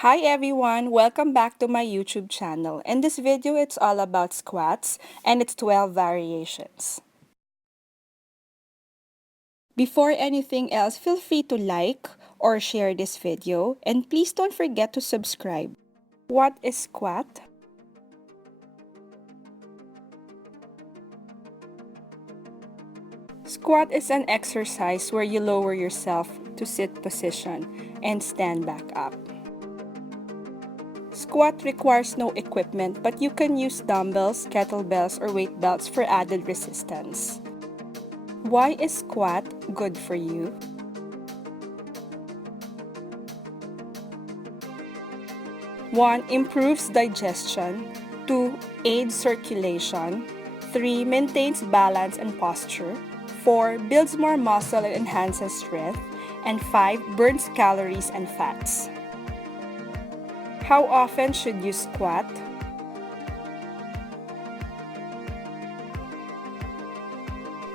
Hi everyone, welcome back to my YouTube channel. In this video, it's all about squats and its 12 variations. Before anything else, feel free to like or share this video and please don't forget to subscribe. What is squat? Squat is an exercise where you lower yourself to sit position and stand back up. Squat requires no equipment, but you can use dumbbells, kettlebells, or weight belts for added resistance. Why is squat good for you? 1. Improves digestion. 2. Aids circulation. 3. Maintains balance and posture. 4. Builds more muscle and enhances strength. And 5. Burns calories and fats. How often should you squat?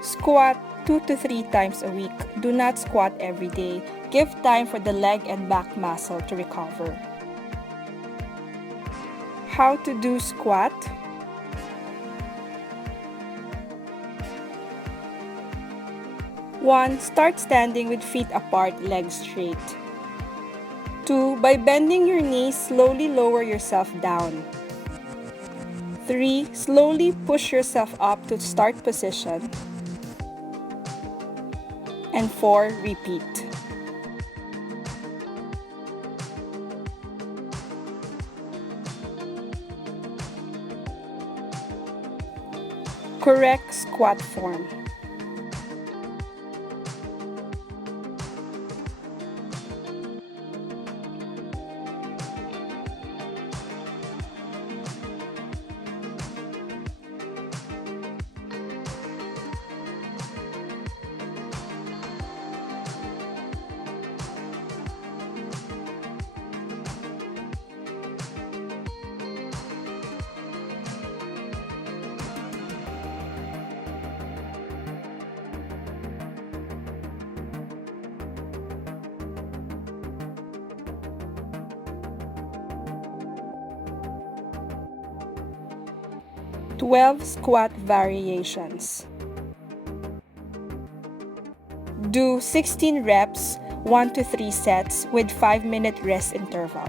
Squat 2 to 3 times a week. Do not squat every day. Give time for the leg and back muscle to recover. How to do squat? One, start standing with feet apart, legs straight. 2. By bending your knees, slowly lower yourself down. 3. Slowly push yourself up to start position. And 4. Repeat. Correct squat form. "12 squat variations. Do 16 reps, 1 to 3 sets with 5-minute rest interval.